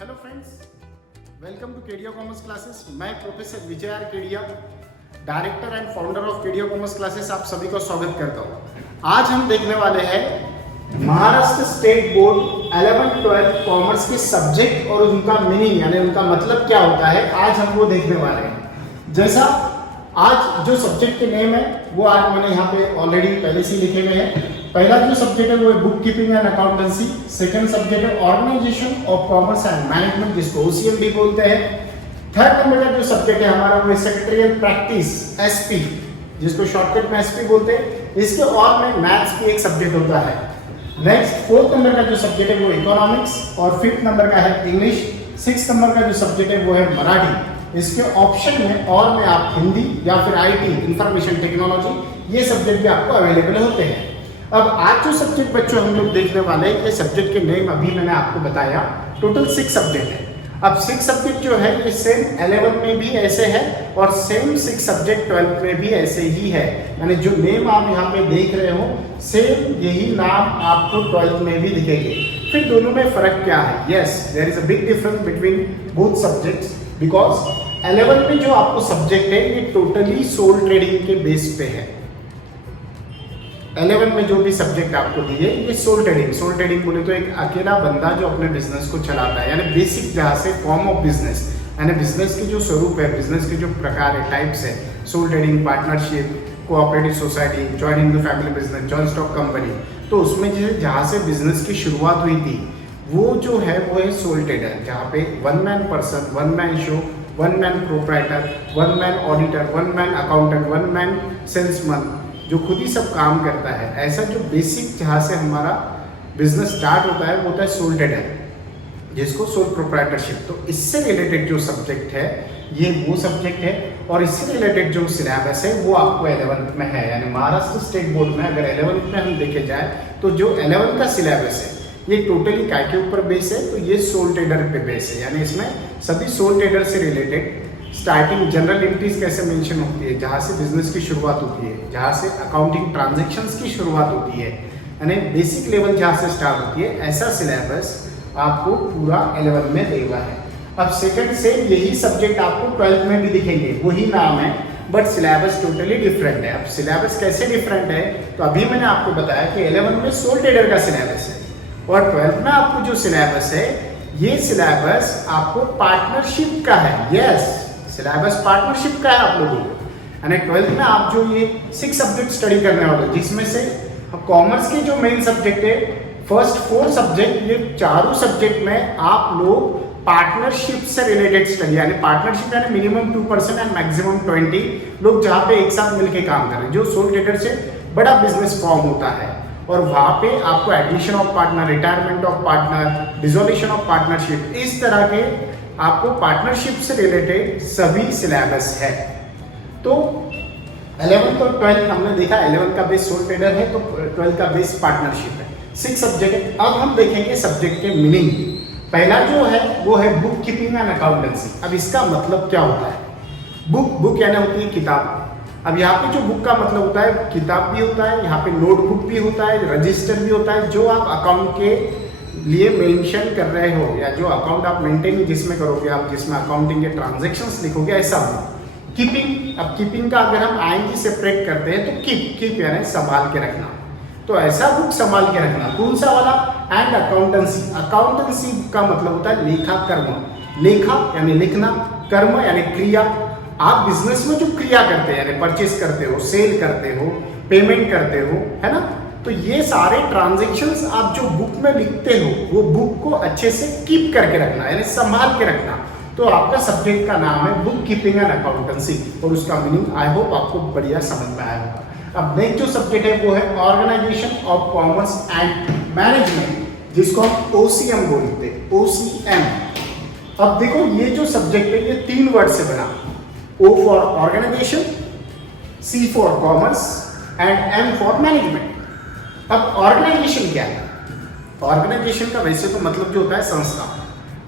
Hello friends, welcome to Kedia commerce classes. मैं professor Vijay R Kedia, director and founder of Kedia commerce classes, आप सभी का स्वागत करता हूँ। आज हम देखने वाले हैं Maharashtra state board 11th-12th commerce के सब्जेक्ट और उनका मीनिंग यानी उनका मतलब क्या होता है, आज हम वो देखने वाले हैं। जैसा आज जो सब्जेक्ट के नेम है वो आज मैंने यहाँ पे ऑलरेडी पहले से लिखे हुए हैं। पहला जो सब्जेक्ट है वो है book keeping and accountancy. Second subject है organisation of commerce and management, जिसको ओसीएम भी बोलते हैं। थर्ड नंबर का जो सब्जेक्ट है हमारा वो है सेक्रेटरियल प्रैक्टिस, एसपी, जिसको शॉर्टकट में एसपी बोलते हैं। इसके और में मैथ्स भी एक सब्जेक्ट होता है। नेक्स्ट फोर्थ नंबर का जो सब्जेक्ट है वो इकोनॉमिक्स, और फिफ्थ नंबर का है इंग्लिश। सिक्स नंबर का जो सब्जेक्ट है वो है मराठी। इसके ऑप्शन में और में आप हिंदी या फिर आईटी, इंफॉर्मेशन टेक्नोलॉजी, ये सब्जेक्ट भी आपको अवेलेबल होते हैं। अब आज जो सब्जेक्ट बच्चों हम लोग देखने वाले हैं, ये सब्जेक्ट के नेम अभी मैंने आपको बताया। टोटल 6 सब्जेक्ट है। अब 6 सब्जेक्ट जो है ये सेम 11 में भी ऐसे है और सेम 6 सब्जेक्ट 12 में भी ऐसे ही है। यानी जो नेम आप यहाँ पे देख रहे हो सेम यही नाम आपको 12 में भी दिखेंगे। फिर दोनों में फर्क क्या है? Yes, there is a big difference between both subjects, because 11 में जो आपको सब्जेक्ट है ये टोटली सोल ट्रेडिंग के बेस पे है। 11 में जो भी सब्जेक्ट आपको दिए ये सोल ट्रेडिंग बोले तो एक अकेला बंदा जो अपने बिजनेस को चलाता है, यानी बेसिक जहाँ से फॉर्म ऑफ बिजनेस, यानी बिजनेस के जो स्वरूप है, बिजनेस के जो प्रकार है, टाइप्स है, sole trading, partnership, cooperative society, joining the family business, joint stock company. तो उसमें जहाँ से बिजनेस की शुरुआत हुई थी वो जो है वो है सोल ट्रेडर, जहाँ पे one man person, one man show, one man proprietor, one man auditor, one man accountant, one man salesman, जो खुद ही सब काम करता है। ऐसा जो बेसिक जहाँ से हमारा बिजनेस स्टार्ट होता है वो होता है सोल ट्रेडर, जिसको सोल प्रोप्राइटरशिप। तो इससे रिलेटेड जो सब्जेक्ट है ये वो सब्जेक्ट है, और इससे रिलेटेड जो सिलेबस है वो आपको 11th में है। यानी महाराष्ट्र स्टेट बोर्ड में अगर 11th में हम देखे जाए तो जो 11th का सिलेबस है ये टोटली काय के ऊपर बेस है, तो ये सोल ट्रेडर पे बेस है। यानी इसमें सभी सोल ट्रेडर से रिलेटेड स्टार्टिंग जनरल एंट्रीज कैसे मेंशन होती है, जहाँ से बिजनेस की शुरुआत होती है, जहाँ से अकाउंटिंग ट्रांजैक्शंस की शुरुआत होती है, यानी बेसिक लेवल जहाँ से स्टार्ट होती है, ऐसा सिलेबस आपको पूरा 11 में देगा है। अब सेकंड से यही सब्जेक्ट आपको 12th में भी दिखेंगे, वही नाम है, बट सिलेबस टोटली डिफरेंट है। अब सिलेबस कैसे डिफरेंट है तो अभी मैंने आपको बताया कि 11 में सोल ट्रेडर का सिलेबस है, और 12th में आपको जो सिलेबस है ये सिलेबस आपको पार्टनरशिप का है। यस, सिलेबस पार्टनरशिप का है आप लोगों को। यानी 12th में आप जो ये 6 सब्जेक्ट स्टडी करने वाले हो, जिसमें से कॉमर्स के जो मेन सब्जेक्ट है, फर्स्ट 4 सब्जेक्ट, ये चारों सब्जेक्ट में आप लोग पार्टनरशिप से रिलेटेड स्टडी, यानी पार्टनरशिप यानी मिनिमम 2% एंड मैक्सिमम 20 लोग जहाँ पे एक साथ मिलकर काम कर रहे हैं, जो सोल ट्रेडर से बड़ा बिजनेस फॉर्म होता है। और वहाँ पे आपको admission of partner, retirement of partner, dissolution of partnership, इस तरह के आपको पार्टनरशिप से रिलेटेड सभी सिलेबस है। तो 11th और 12th हमने देखा, 11th का बेस सोल ट्रेडर है तो 12th का बेस पार्टनरशिप है। 6 सब्जेक्ट है। अब हम देखेंगे सब्जेक्ट के मीनिंग। पहला जो है वो है बुक कीपिंग एंड अकाउंटेंसी। अब इसका मतलब क्या होता है? बुक यानी होती है किताब। अब यहाँ पे जो बुक का मतलब होता है, किताब भी होता है, यहाँ पे नोटबुक भी होता है, रजिस्टर भी होता है, जो आप अकाउंट के लिए मेंशन कर रहे हो, या जो अकाउंट आप मेंटेन जिसमें करोगे आप, जिसमें अकाउंटिंग के ट्रांजैक्शंस लिखोगे, ऐसा बुक। कीपिंग, अब कीपिंग का अगर हम आईएनजी सेपरेट करते हैं तो कीप यानी संभाल के रखना। तो ऐसा बुक संभाल के रखना, कौन सा वाला? एंड अकाउंटेंसी का मतलब होता है लेखा कर्म। लेखा यानी लिखना, कर्म यानी क्रिया। आप बिजनेस में जो क्रिया करते हैं, यानी परचेस करते हो, सेल करते हो, पेमेंट करते हो, है ना, तो ये सारे ट्रांजैक्शंस आप जो बुक में लिखते हो वो बुक को अच्छे से कीप करके रखना, यानी संभाल के रखना। तो आपका सब्जेक्ट का नाम है बुक कीपिंग एंड अकाउंटेंसी, और उसका मीनिंग आई होप आपको बढ़िया समझ में आया होगा। अब नेक्स्ट जो सब्जेक्ट है वो है organisation of commerce and management, जिसको हम ओसीएम बोलते हैं, ओसीएम। अब देखो ये जो सब्जेक्ट है ये 3 वर्ड से बना, O for organisation, C for commerce and M for management. अब ऑर्गेनाइजेशन क्या है? ऑर्गेनाइजेशन का वैसे तो मतलब जो होता है संस्था,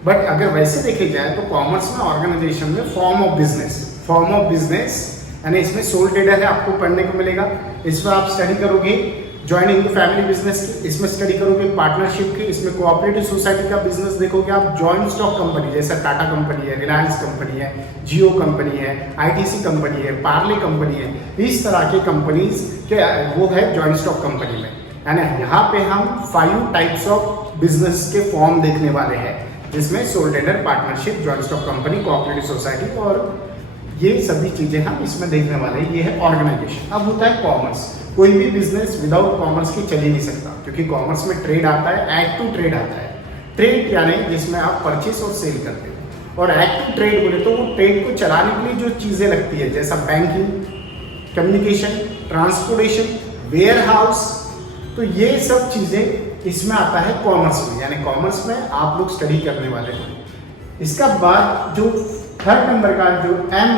बट अगर वैसे देखे जाए तो कॉमर्स में ऑर्गेनाइजेशन में फॉर्म ऑफ बिजनेस यानी इसमें सोल ट्रेडर है, आपको पढ़ने को मिलेगा। इसमें आप स्टडी करोगे ज्वाइनिंग फैमिली बिजनेस की, इसमें स्टडी करोगे पार्टनरशिप की, इसमें कोऑपरेटिव सोसाइटी का बिजनेस देखोगे आप, जॉइंट स्टॉक कंपनी जैसे टाटा कंपनी है, रिलायंस कंपनी है, जियो कंपनी है, आईटीसी कंपनी है, पार्ले कंपनी है, इस तरह की कंपनीज के वो है जॉइंट स्टॉक कंपनी में। यानी यहाँ पे हम 5 टाइप्स ऑफ बिजनेस के फॉर्म देखने वाले हैं, जिसमें soul trader, partnership, joint stock company, cooperative society और ये सभी चीजें हम इसमें देखने वाले हैं। ये है ऑर्गेनाइजेशन। अब होता है कॉमर्स। कोई भी बिजनेस विदाउट कॉमर्स की चल ही नहीं सकता, क्योंकि कॉमर्स में ट्रेड आता है, ऐड टू ट्रेड आता है। ट्रेड यानी जिसमें आप परचेस और सेल करते हो, और ऐड टू ट्रेड बोले तो वो ट्रेड को चलाने के लिए जो चीजें लगती है, जैसा banking, communication, transportation, warehouse, तो ये सब चीजें इसमें आता है कॉमर्स में। यानी कॉमर्स में आप लोग स्टडी करने वाले हो। इसका बाद जो थर्ड नंबर का जो एम,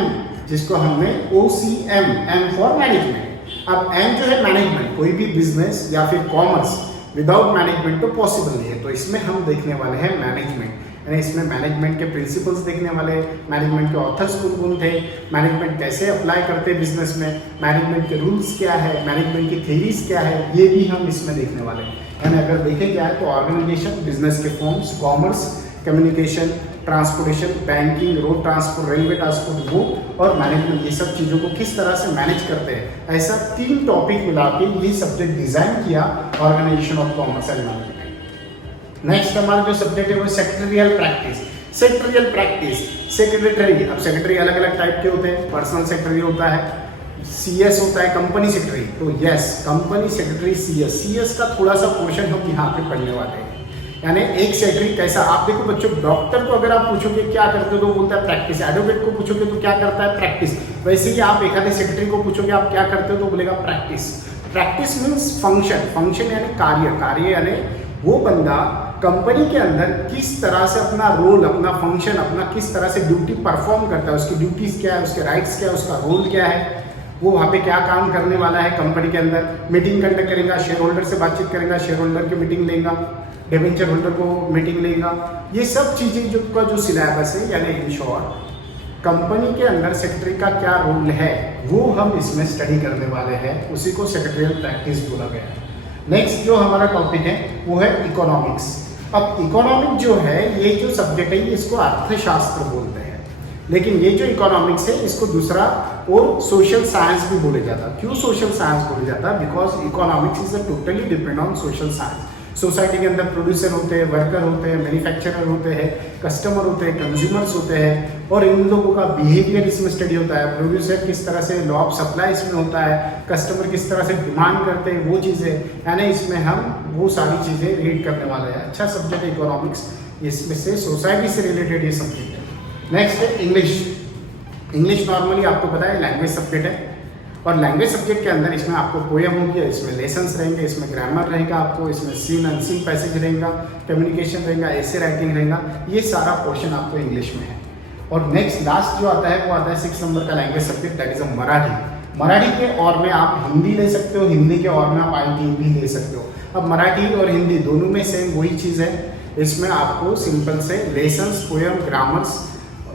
जिसको हमने OCM, एम फॉर मैनेजमेंट। अब एम जो है मैनेजमेंट, कोई भी बिजनेस या फिर कॉमर्स विदाउट मैनेजमेंट तो पॉसिबल नहीं है। तो इसमें हम देखने वाले हैं मैनेजमेंट, यानी इसमें मैनेजमेंट के प्रिंसिपल्स देखने वाले, मैनेजमेंट के ऑथर्स कौन थे, मैनेजमेंट कैसे अप्लाई करते हैं बिजनेस में, मैनेजमेंट के रूल्स क्या है, मैनेजमेंट की थ्योरीज क्या है, ये भी हम इसमें देखने वाले हैं। यानी अगर देखें क्या है तो ऑर्गेनाइजेशन, बिजनेस के forms, commerce, communication, transportation, banking, road transport, railway transport, वो और मैनेजमेंट, ये सब चीज़ों को किस तरह से मैनेज करते हैं, ऐसा 3 टॉपिक मिला के ये सब्जेक्ट डिजाइन किया, organisation of commerce and management. Next हमारा जो सब्जेक्ट है वो secretarial practice. Secretarial practice, secretary, अब सेक्रेटरी अलग अलग टाइप के होते हैं। पर्सनल सेक्रेटरी होता है, CS होता है, कंपनी सेक्रेटरी। तो यस, कंपनी सेक्रेटरी CS का थोड़ा सा पोर्शन हम यहाँ पे पढ़ने वाले हैं। यानी एक सेक्रेटरी कैसा, आप देखो बच्चों, डॉक्टर को अगर आप पूछोगे क्या करते हो तो बोलता है प्रैक्टिस, एडवोकेट को पूछोगे तो क्या करता है प्रैक्टिस, वैसे ही आप एक आधे सेक्रेटरी को पूछोगे आप क्या करते हो तो बोलेगा practice. Practice means function, function यानी कार्य, कार्य यानी वो बंदा कंपनी के अंदर किस तरह से अपना रोल, अपना फंक्शन, अपना किस तरह से ड्यूटी परफॉर्म करता है, उसकी ड्यूटीज क्या है, उसके राइट्स क्या है, उसका रोल क्या है, वो वहाँ पे क्या काम करने वाला है कंपनी के अंदर। मीटिंग कंडक्ट करेगा, शेयर होल्डर से बातचीत करेगा, शेयर होल्डर की मीटिंग लेगा, डिवेंचर होल्डर को मीटिंग लेगा, ये सब चीज़ें जो का जो सिलेबस है, यानी इन शॉर्ट कंपनी के अंदर सेक्रेटरी का क्या रोल है वो हम इसमें स्टडी करने वाले हैं, उसी को सेक्रेटरियल प्रैक्टिस बोला गया है। नेक्स्ट जो हमारा टॉपिक है वो है इकोनॉमिक्स। अब इकोनॉमिक जो है, ये जो सब्जेक्ट है ये इसको अर्थशास्त्र बोलते हैं, लेकिन ये जो इकोनॉमिक्स है इसको दूसरा और सोशल साइंस भी बोले जाता है। क्यों सोशल साइंस बोले जाता है? Because economics is a totally depend on social science. Society के अंदर प्रोड्यूसर होते हैं, वर्कर होते हैं, मैन्युफैक्चरर होते हैं, कस्टमर होते हैं, कंज्यूमर्स होते हैं, और इन लोगों का बिहेवियर इसमें स्टडी होता है। प्रोड्यूसर किस तरह से लॉ ऑफ सप्लाई इसमें होता है, कस्टमर किस तरह से डिमांड करते हैं, वो चीज़ें, यानी इसमें हम वो सारी चीज़ें रीड करने वाले हैं। अच्छा सब्जेक्ट है इकोनॉमिक्स, इसमें से सोसाइटी से रिलेटेड ये सब्जेक्ट है। नेक्स्ट है इंग्लिश। इंग्लिश नॉर्मली आपको पता है लैंग्वेज सब्जेक्ट है, और लैंग्वेज सब्जेक्ट के अंदर इसमें आपको पोएम होगी, इसमें लेसन्स रहेंगे, इसमें ग्रामर रहेगा, आपको इसमें सीन अनसीन पैसेज रहेगा, कम्युनिकेशन रहेगा, ऐसे राइटिंग रहेगा, ये सारा पोर्शन आपको इंग्लिश में है। और नेक्स्ट लास्ट जो आता है वो आता है 6 नंबर का language subject, that is a Marathi. Marathi के और में आप हिंदी ले सकते हो, हिंदी के और में आप IT भी ले सकते हो। अब मराठी और हिंदी दोनों में सेम वही चीज़ है, इसमें आपको सिंपल से लेसन्स, पोएम, ग्रामर्स,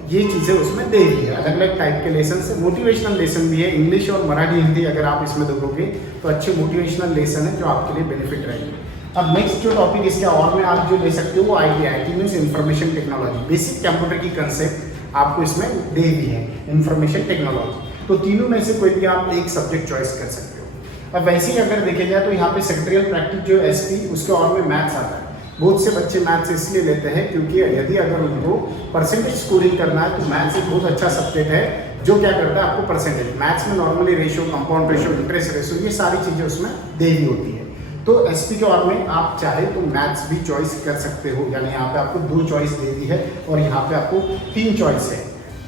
ये चीज़ें उसमें दे दी है। अलग अलग टाइप के लेसन है, मोटिवेशनल लेसन भी है। इंग्लिश और मराठी हिंदी अगर आप इसमें देखोगे तो अच्छे मोटिवेशनल लेसन है जो आपके लिए बेनिफिट रहेंगे। अब नेक्स्ट जो टॉपिक इसके और में आप जो ले सकते हो वो IT means information technology. Basic computer की कंसेप्ट आपको इसमें दे दी है, इंफॉर्मेशन टेक्नोलॉजी। तो तीनों में से कोई भी आप एक सब्जेक्ट चॉइस कर सकते हो। अब वैसे ही अगर देखे जाए तो यहाँ पे सेक्रेटरियल प्रैक्टिस जो SP, उसके और में मैथ्स आता है। बहुत से बच्चे मैथ्स इसलिए लेते हैं क्योंकि यदि अगर उनको परसेंटेज स्कोरिंग करना है तो मैथ्स एक बहुत अच्छा सब्जेक्ट है जो क्या करता है आपको परसेंटेज। मैथ्स में normally ratio, compound ratio, interest ratio, ये सारी चीज़ें उसमें देनी होती है। तो SP के और में आप चाहे तो मैथ्स भी चॉइस कर सकते हो, यानी यहाँ पे आपको 2 चॉइस दे दी है और यहाँ पे आपको 3 चॉइस है।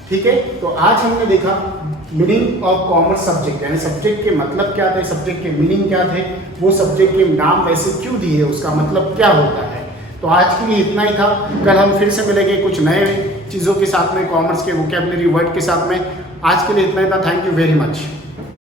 ठीक है, तो आज हमने देखा मीनिंग ऑफ कॉमर्स सब्जेक्ट, यानी सब्जेक्ट के मतलब क्या थे, सब्जेक्ट के मीनिंग क्या थे, वो सब्जेक्ट के नाम वैसे क्यों दिए, उसका मतलब क्या होता है। तो आज के लिए इतना ही था। कल हम फिर से मिलेंगे कुछ नए चीज़ों के साथ में, कॉमर्स के वोकैबुलरी वर्ड के साथ में। आज के लिए इतना ही था। Thank you very much.